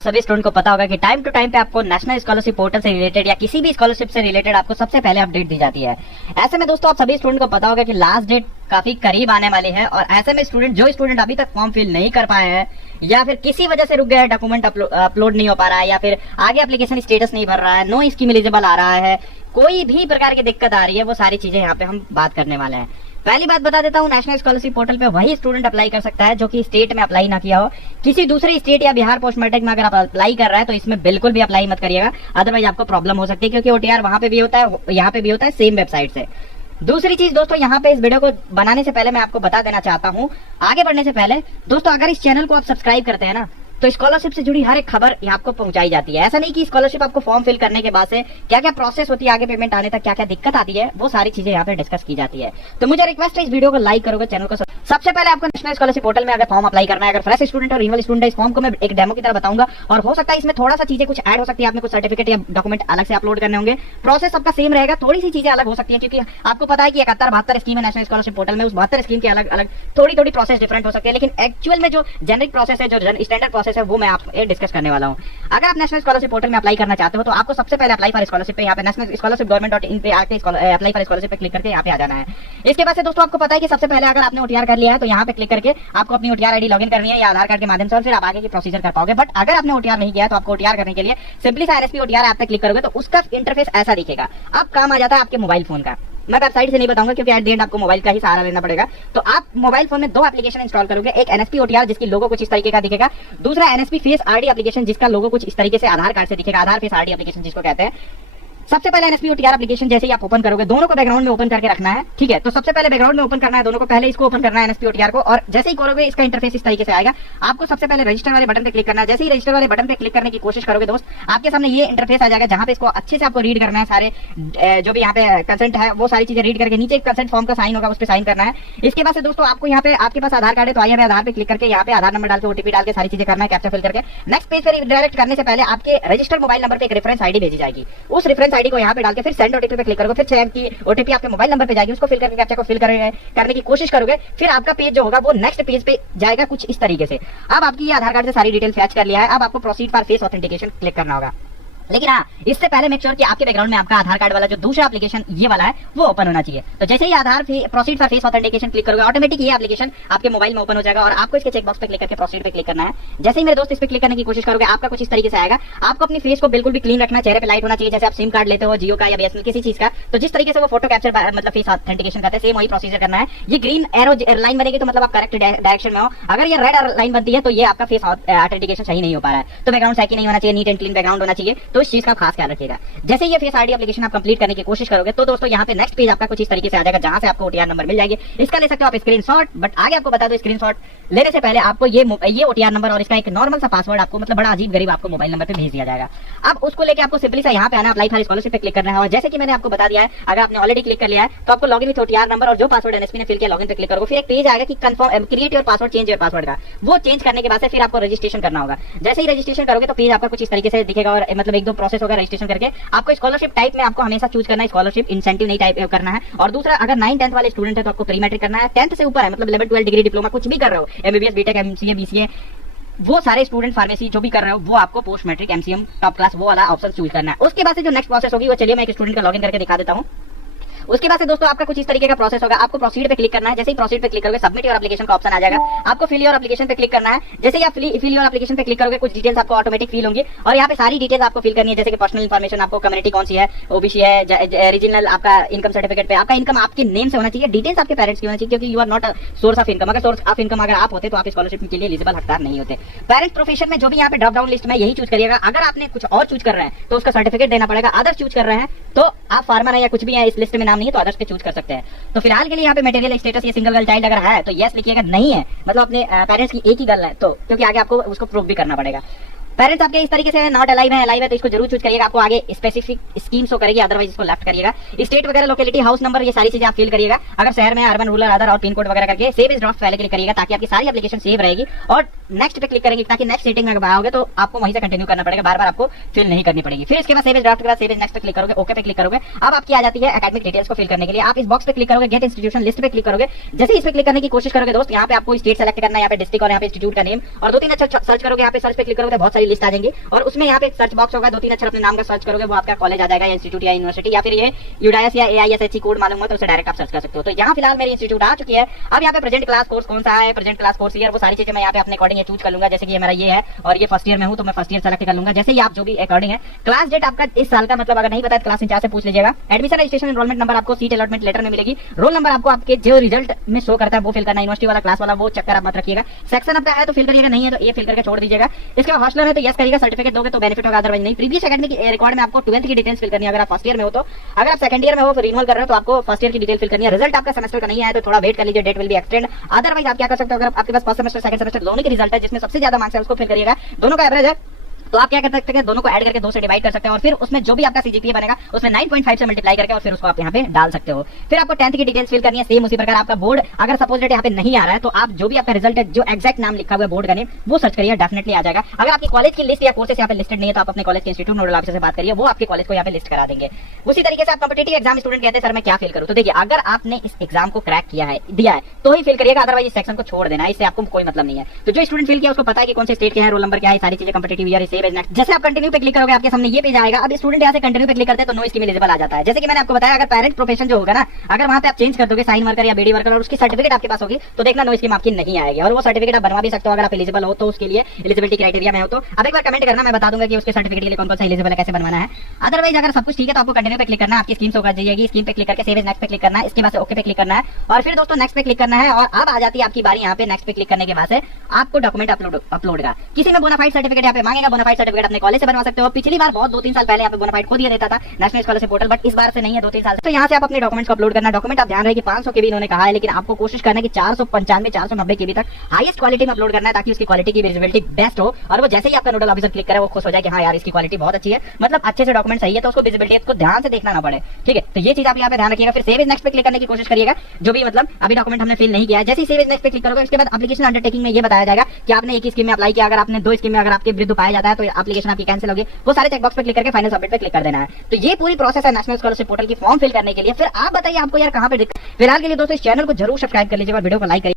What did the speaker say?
सभी स्टूडेंट को पता होगा कि टाइम टू टाइम पे आपको नेशनल स्कॉलरशिप पोर्टल से रिलेटेड या किसी भी स्कॉलरशिप से रिलेटेड आपको सबसे पहले अपडेट दी जाती है। ऐसे में दोस्तों आप सभी स्टूडेंट को पता होगा कि लास्ट डेट काफी करीब आने वाली है और ऐसे में जो स्टूडेंट अभी तक फॉर्म फिल नहीं कर पाए हैं या फिर किसी वजह से रुक गया है, डॉक्यूमेंट अपलोड नहीं हो पा रहा है या फिर आगे एप्लीकेशन स्टेटस नहीं भर रहा है, नो स्कीम एलिजिबल आ रहा है, कोई भी प्रकार की दिक्कत आ रही है, वो सारी चीजें यहाँ पे हम बात करने वाले हैं। पहली बात बता देता हूँ, नेशनल स्कॉलरशिप पोर्टल पे वही स्टूडेंट अप्लाई कर सकता है जो कि स्टेट में अप्लाई ना किया हो। किसी दूसरी स्टेट या बिहार पोस्ट मैट्रिक में अगर आप अप्लाई कर रहा है तो इसमें बिल्कुल भी अप्लाई मत करिएगा, अदरवाइज आपको प्रॉब्लम हो सकती है, क्योंकि ओटीआर वहां पे भी होता है, यहाँ पे भी होता है, सेम वेबसाइट से। दूसरी चीज दोस्तों, यहाँ पे इस वीडियो को बनाने से पहले मैं आपको बता देना चाहता हूँ, आगे बढ़ने से पहले दोस्तों, अगर इस चैनल को आप सब्सक्राइब करते हैं ना तो स्कॉलरशिप से जुड़ी हर एक खबर आपको पहुंचाई जाती है। ऐसा नहीं कि स्कॉलरशिप आपको फॉर्म फिल करने के बाद से क्या क्या प्रोसेस होती है, आगे पेमेंट आने तक क्या क्या दिक्कत आती है, वो सारी चीजें यहाँ पे डिस्कस की जाती है। तो मुझे रिक्वेस्ट है, इस वीडियो को लाइक करोगे, चैनल को सबसे पहले आपको नेशनल स्कॉलरशिप पोर्टल में अगर फॉर्म अप्लाई करना है, अगर फ्रेश स्टूडेंट और रिन्यूअल स्टूडेंट है, इस फॉर्म को मैं एक डेमो की तरह बताऊंगा और हो सकता है इसमें थोड़ा सा चीजें कुछ ऐड हो सकती है, आपने कुछ सर्टिफिकेट या डॉक्यूमेंट अलग से अपलोड करने होंगे। प्रोसेस सबका सेम रहेगा, थोड़ी सी चीजें अलग हो सकती है, क्योंकि आपको पता है कि 71-72 स्कीम है नेशनल स्कॉलरशिप पोर्टल में, उस 72 स्कीम के अलग अलग थोड़ी प्रोसेस डिफरेंट हो सकती है, लेकिन एक्चुअल में जो जेनरिक प्रोसेस है, जो स्टैंडर्ड प्रोसेस है, वो मैं आप डिस्कस करने वाला हूं। अगर आप नेशनल स्कॉलरशिप पोर्टल में अप्लाई करना चाहते हो तो आपको सबसे पहले अप्लाई फॉर स्कॉलरशिप पे, यहाँ पे नेशनल स्कॉलरशिप गवर्नमेंट.in पे आके अप्लाई फॉर स्कॉलरशिप पे क्लिक करके यहाँ पे आ जाना है। इसके बाद से दोस्तों आपको पता है कि सबसे पहले अगर आपने ओटीआर कर लिया है तो यहाँ पे क्लिक करके आपको अपनी ओटीआर आईडी लॉगिन करनी है या आधार कार्ड के माध्यम से, और फिर आप आगे की प्रोसीजर कर पाओगे। बट अगर आपने ओटीआर नहीं किया है तो आपको ओटीआर करने के लिए सिंपली सा एनएसपी ओटीआर ऐप पे क्लिक करोगे तो उसका इंटरफेस ऐसा दिखेगा। अब काम आ जाता है आपके मोबाइल फोन का। मैं वेबसाइट से नहीं बताऊंगा क्योंकि एट द एंड आपको मोबाइल का ही सहारा लेना पड़ेगा। तो आप मोबाइल फोन में 2 एप्लीकेशन इंस्टॉल करोगे, एक एनएसपी ओटीआर जिसकी लोगो कुछ इस तरीके का दिखेगा, दूसरा एनएसपी फेस आरडी एप्लीकेशन जिसका लोगो कुछ इस तरीके से आधार कार्ड से दिखेगा, आधार फेस आरडी एप्लीकेशन जिसको कहते हैं। सबसे पहले एनएसपी ओटीआर एप्लीकेशन जैसे ही आप ओपन करोगे, दोनों को बैकग्राउंड में ओपन करके रखना है, ठीक है। तो सबसे पहले बैकग्राउंड में ओपन करना है दोनों को, पहले इसको ओपन करना है एनएसपी ओटीआर को, और जैसे ही करोगे इसका इंटरफेस इस तरीके से आएगा। आपको सबसे पहले रजिस्टर वाले बटन पे क्लिक करना है। जैसे ही रजिस्टर वाले बटन पे क्लिक करने की कोशिश करोगे दोस्त, आपके सामने ये इंटरफेस आ जाएगा जहां पे इसको अच्छे से आपको रीड करना है, सारे जो भी यहाँ पे कंसेंट है वो सारी चीजें रीड करके नीचे कंसेंट फॉर्म का साइन होगा, उस पर साइन करना है। इसके बाद से दोस्तों आपको यहाँ पे, आपके पास आधार कार्ड है तो आइए आधार पे क्लिक करके यहाँ पे आधार नंबर डाल के ओटीपी डाल के सारी चीजें करना है, कैप्चा फिल करके नेक्स्ट पेज पर डायरेक्ट करने से पहले आपके रजिस्टर्ड मोबाइल नंबर पे एक रेफरेंस आईडी भेजी जाएगी। उस रेफरेंस आईडी को यहाँ पे डाल के फिर सेंड ओटीपी पे क्लिक करोगे, फिर सेंड की ओटीपी आपके मोबाइल नंबर पे जाएगी, उसको फिल करके कैप्चा को फिल करने की कोशिश करोगे, फिर आपका पेज जो होगा वो नेक्स्ट पेज पे जाएगा कुछ इस तरीके से। अब आपकी ये आधार कार्ड से सारी डिटेल फैच कर लिया है, अब आपको proceed for face authentication click करना होगा। लेकिन हाँ, इससे पहले मेक श्योर कि आपके बैकग्राउंड में आपका आधार कार्ड वाला जो दूसरा एप्लीकेशन ये वाला है वो ओपन होना चाहिए। तो जैसे ही Aadhaar proceed for face authentication click करोगे, ऑटोमेटिक ये एप्लीकेशन आपके मोबाइल में ओपन हो जाएगा और आपको इसके चेकबॉक्स पे क्लिक करके प्रोसीड पे क्लिक करना है। जैसे ही मेरे दोस्त इस पे क्लिक करने की कोशिश करोगे, आपका कुछ इस तरीके से आएगा। आपको अपनी फेस को बिल्कुल भी क्लीन रखना, चेहरे पे लाइट होना चाहिए, जैसे आप सिम कार्ड लेते हो जियो का या बीएसएनएल किसी चीज का, तो जिस तरीके से वो फोटो कैप्चर मतलब फेस ऑथेंटिकेशन करते हैं, सेम वही प्रोसीजर करना है। ये ग्रीन एरो लाइन बनेगी तो मतलब आप करेक्ट डायरेक्शन में हो, अगर ये रेड लाइन बनती है तो ये आपका फेस ऑथेंटिकेशन सही नहीं हो पा रहा है। तो बैकग्राउंड सही नहीं होना चाहिए, नीट एंड क्लीन बैकग्राउंड होना चाहिए, तो इस चीज का खास ख्याल रखिएगा। जैसे ये फेस आईडी एप्लीकेशन आप कंप्लीट करने की कोशिश करोगे तो दोस्तों यहाँ पे नेक्स्ट पेज आपका कुछ इस तरीके से आ जाएगा, जहां से आपको ओटीआर नंबर मिल जाएगी। इसका ले सकते हो आप स्क्रीनशॉट, बट आगे आपको बता दो स्क्रीनशॉट लेने से पहले आपको ये ओटीआर नंबर और इसका एक नॉर्मल सा पासवर्ड आपको मतलब बड़ा अजीब गरीब आपको मोबाइल नंबर पे भेज दिया जाएगा। अब उसको लेके आपको सिंपली सा यहाँ पे आना, अप्लाई फॉर स्कॉलरशिप पे क्लिक करना है, और जैसे कि मैंने आपको बता दिया है, अगर आपने ऑलरेडी क्लिक कर लिया है तो आपको लॉगिन विथ ओटीआर नंबर और जो पासवर्ड एनएसपी ने फिल किया लॉगिन पे क्लिक करोगे, फिर एक पेज आएगा कि confirm create your password, change your password का। वो चेंज करने के बाद से फिर आपको रजिस्ट्रेशन करना होगा। जैसे ही रजिस्ट्रेशन करोगे तो पेज आपका कुछ इस तरीके से दिखेगा, और मतलब 1-2 प्रोसेस होगा रजिस्ट्रेशन करके। आपको स्कॉलरशिप टाइप में आपको हमेशा चूज करना है, स्कॉलरशिप इंसेंटिव नहीं टाइप करना है। और दूसरा, अगर 9-10 वाले स्टूडेंट है तो आपको प्री मैट्रिक करना है, 10th से ऊपर है मतलब 11-12 डिग्री डिप्लोमा कुछ भी कर रहे हो, एमबीबीएस बीटेक एमसीए बीसीए, वो सारे स्टूडेंट फार्मेसी जो भी कर रहे हो वो आपको post matric MCM top class वो वाला ऑप्शन चूज करना है। उसके बाद से जो नेक्स्ट प्रोसेस होगी वो चलिए मैं एक स्टूडेंट का लॉगिन करके दिखा देता हूँ। उसके बाद से दोस्तों आपका कुछ इस तरीके का प्रोसेस होगा। आपको प्रोसीड पे क्लिक करना है, जैसे ही प्रोसीड पे क्लिक करोगे सबमिट योर एप्लीकेशन का ऑप्शन आ जाएगा। आपको फिल योर एप्लीकेशन पे क्लिक करना है। जैसे ही आप फिल योर एप्लीकेशन पे क्लिक करोगे कुछ डिटेल्स आपको ऑटोमेटिक फिल होंगी, और यहाँ पे सारी डिटेल्स आपको फिल करनी है, जैसे कि पर्सनल इन्फॉर्मेशन, आपको कम्युनिटी कौन सी है, ओबीसी है, रीजनल, आपका इनकम सर्टिफिकेट पे आपका इनकम आपके नेम से होना चाहिए, डिटेल्स आपके पेरेंट्स की होनी चाहिए, क्योंकि you are not a source of income. अगर सोर्स ऑफ इनकम अगर आप होते तो आप स्कॉलरशिप के लिए एलिजिबल हकदार नहीं होते। पेरेंट्स प्रोफेशन में जो भी यहाँ पे ड्रॉप डाउन लिस्ट में यही चूज करिएगा। अगर आपने कुछ और चूज कर रहे हैं तो उसका सर्टिफिकेट देना पड़ेगा। अदर्स चूज कर रहे हैं तो आप फार्मर है या कुछ भी है, इस लिस्ट में नाम नहीं है तो अदर्स पे चूज कर सकते हैं। तो फिलहाल के लिए यहाँ पे मटेरियल स्टेटस ये सिंगल गर्ल चाइल्ड अगर है तो यस लिखिएगा, नहीं है मतलब अपने पेरेंट्स की एक ही गर्ल है तो, क्योंकि आगे आपको उसको प्रूव भी करना पड़ेगा। पेरेंट्स आपके इस तरीके से नॉट अलाइव है तो इसको जरूर चूज करिएगा। आपको आगे स्पेसिफिक स्कीम शो करेगी, अदरवाइज इसको लेफ्ट करिएगा। स्टेट वगैरह, लोकेलिटी, हाउस नंबर, ये सारी चीजें आप फिल करिएगा। अगर शहर में अर्बन, रूरल, अदर और पिन कोड वगैरह करके सेव इस ड्राफ्ट पहले क्लिक करिएगा, ताकि आपकी सारी एप्लीकेशन सेव रहेगी। और नेक्स्ट पे क्लिक करेंगे ताकि नेक्स्ट सेटिंग में आओगे तो आपको वहीं से कंटिन्यू करना पड़ेगा, बार बार आपको फिल नहीं करनी पड़ेगी। फिर इसके बाद सेव इस ड्राफ्ट के बाद सेव इस नेक्स्ट पे क्लिक करोगे, ओके पे क्लिक करोगे। अब आपकी आ जाती है एकेडमिक डिटेल्स को फिल करने के लिए। आप इस बॉक्स पे क्लिक करोगे, गेट इंस्टीट्यूशन लिस्ट पे क्लिक करोगे। जैसे इस पे क्लिक करने की कोशिश करोगे दोस्त, यहाँ पे आपको स्टेट सेलेक्ट करना है, यहाँ पे डिस्ट्रिक्ट और यहाँ पे इंस्टीट्यूट का नेम, और 2-3 अच्छा सर्च करोगे। यहाँ पे सर्च पे क्लिक करोगे बहुत सारी लिस्ट आ जाएंगी और उसमें यहाँ पे सर्च बॉक्स होगा, 2-3 अक्षर अपने नाम का सर्च करोगे, वो आपका कॉलेज आ जाएगा, इंस्टीट्यूट या यूनिवर्सिटी, या फिर ये यूडायस या AISHE कोड मालूम हो तो उसे डायरेक्ट आप सर्च कर सकते हो। तो यहाँ फिलहाल मेरी इंस्टीट्यूट आ चुकी है। अब यहाँ पे प्रेजेंट क्लास कोर्स कौन सा है, प्रेजेंट क्लास कोर्स ईयर, वो सारी चीजें मैं यहाँ पे अपने अकॉर्डिंग चूज कर लूंगा। जैसे कि मेरा ये है और ये फर्स्ट ईयर में हूँ तो मैं फर्स्ट ईयर सेलेक्ट कर लूंगा। जैसे ही आप जो भी अकॉर्डिंग है क्लास डेट आपका इस साल का, मतलब अगर नहीं पता है क्लास इंचार्ज से पूछ लीजिएगा। एडमिशन रजिस्ट्रेशन एनरोलमेंट नंबर आपको सीट अलॉटमेंट लेटर में मिलेगी। रोल नंबर आपको आपके जो रिजल्ट में शो करता है वो फिल करना, यूनिवर्सिटी वाला क्लास वाला वो चक्कर आप मत रखिएगा। सेक्शन आपका है तो फिल करिएगा, नहीं है तो ये फिल करके छोड़ दीजिएगा। इसके बाद हॉस्टलर है तो यस करिएगा, सर्टिफिकेट दोगे तो बेनिफिट होगा, अदरवाइज नहीं। प्रीवियस एकेडमिक रिकॉर्ड में आपको 12th की डिटेल्स फिल करनी है अगर आप फर्स्ट ईयर में हो तो। अगर आप सेकंड ईयर में हो फिर रिन्यूअल कर रहे हो तो आपको फर्स्ट ईयर की डिटेल फिल करनी है। रिजल्ट आपका सेमेस्टर का नहीं आया तो थोड़ा वेट कर लीजिए, date will be extend. Otherwise आप क्या कर सकते हो, अगर आपके पास फर्स्ट सेमेस्टर सेकंड सेमेस्टर दोनों के रिजल्ट है जिसमें सबसे ज्यादा मार्क्स है उसको फिल करिएगा, दोनों का एवरेज है तो आप क्या कर सकते हैं, दोनों को ऐड करके 2 से डिवाइड कर सकते हैं और फिर उसमें जो भी आपका सीजीपीए बनेगा उसमें 9.5 से मल्टीप्लाई करके और फिर उसको आप यहाँ पे डाल सकते हो। फिर आपको 10th की डिटेल्स फिल करनी है, सेम उसी प्रकार आपका बोर्ड अगर सपोज डेट यहाँ पे नहीं आ रहा है तो आप जो भी आपका रिजल्ट है, जो एक्जैक्ट नाम लिखा हुआ है बोर्ड का नेम, वो सर्च करिए, डेफिनेटली आ जाएगा। अगर आपकी कॉलेज की लिस्ट या कोर्सेस यहाँ पे लिस्टेड नहीं है तो आप अपने कॉलेज के इंस्टीट्यूट नोडल ऑफिसर से बात करिए, वो आपके कॉलेज को यहाँ पे लिस्ट करा देंगे। उसी तरीके से आप कॉम्पिटिटिव एग्जाम स्टूडेंट कहते हैं सर मैं क्या फिल करूँ, तो देखिए अगर आपने इस एग्जाम को क्रैक किया है, दिया है तो ही फिल करिएगा, अदरवाइज इस सेक्शन को छोड़ देना है, इससे आपको कोई मतलब नहीं है। तो जो स्टूडेंट फिल किया उसको पता है कि कौन से स्टेट के हैं, रोल नंबर क्या है, सारी चीजें competitive year save as next. जैसे आप कंटिन्यू पे क्लिक करोगे आपके सामने ये पेज आएगा। अब स्टूडेंट यहाँ से कंटिन्यू पे क्लिक करते हैं तो नो स्कीम एलिजिबल आ जाता है। जैसे कि मैंने आपको बताया अगर पेरेंट प्रोफेशन जो होगा ना, अगर वहां पे आप चेंज कर दोगे साइन वर्कर या बीडी वर्कर और उसकी सर्टिफिकेट आपके पास होगी तो देखना नो स्कीम आपकी नहीं आएगी और वो सर्टिफिकेट आप बनवा भी सकते हो अगर आप एलिजिबल हो तो, उसके लिए एलिजिबिलिटी क्राइटेरिया में हो तो। अब एक बार कमेंट करना, मैं बता दूंगा कि उसके सर्टिफिकेट के लिए कौन कौन सा एलिजिबल है, कैसे बनवाना है। अदरवाइज अगर सब कुछ ठीक है तो आपको कंटिन्यू पे क्लिक करना है, आपकी स्कीम शो कर जाएगी, स्कीम पे क्लिक करके सेव एज नेक्स्ट पे क्लिक करना है, इसके बाद ओके पे क्लिक करना है और फिर दोस्तों नेक्स्ट पे क्लिक करना है। और अब आ जाती है आपकी बारी यहाँ पे नेक्स्ट पे क्लिक करने के बाद से आपको डॉक्यूमेंट अपलोड का, किसी में बोनाफाइड सर्टिफिकेट यहाँ पे मांगेगा, बोनाफाइड सर्टिफिकेट अपने कॉलेज से बनवा सकते हो। पिछली बार बहुत 2-3 साल पहले यहाँ पे बोनाफाइड को दिया देता था नेशनल स्कॉलरशिप पोर्टल, बट इस बार से नहीं है, 2-3 साल से। तो यहाँ से आप अपने डॉक्यूमेंट्स को अपलोड करना। डॉक्यूमेंट आप ध्यान रहे कि 500 के भी इन्होंने कहा है, लेकिन आपको कोशिश करना है कि 495 490 के भी तक हाईएस्ट क्वालिटी में अपलोड करना है ताकि उसकी क्वालिटी की विजिबिलिटी बेस्ट हो और वो जैसे ही आपका नोडल ऑफिसर क्लिक करे वो खुश हो जाए कि हाँ यार इसकी क्वालिटी बहुत अच्छी है, मतलब अच्छे से डॉक्यूमेंट सही है, तो उसको विजिबिलिटी को ध्यान से देखना ना पड़े। ठीक है, तो ये चीज आप यहाँ पे ध्यान रखिएगा। फिर सेव एज नेक्स्ट पे क्लिक करने की कोशिश करिएगा, जो भी मतलब अभी डॉक्यूमेंट हमने फिल नहीं किया है। जैसे ही सेव एज नेक्स्ट पे क्लिक करोगे उसके बाद एप्लीकेशन अंडरटेकिंग में ये बताया जाएगा कि आपने एक स्कीम में अप्लाई किया, अगर आपने 2 स्कीम में अगर आपके विरुद्ध पाया जाता है तो एप्लीकेशन आपकी कैंसिल होगी। वो सारे चेकबॉक्स पे क्लिक करके फाइनल सबमिट पे क्लिक कर देना है। तो ये पूरी प्रोसेस है नेशनल स्कॉलरशिप पोर्टल की फॉर्म फिल करने के लिए। फिर आप बताइए आपको यार कहाँ पे। फिलहाल के लिए दोस्तों इस चैनल को जरूर सब्सक्राइब कर लीजिएगा और वीडियो को लाइक करिए।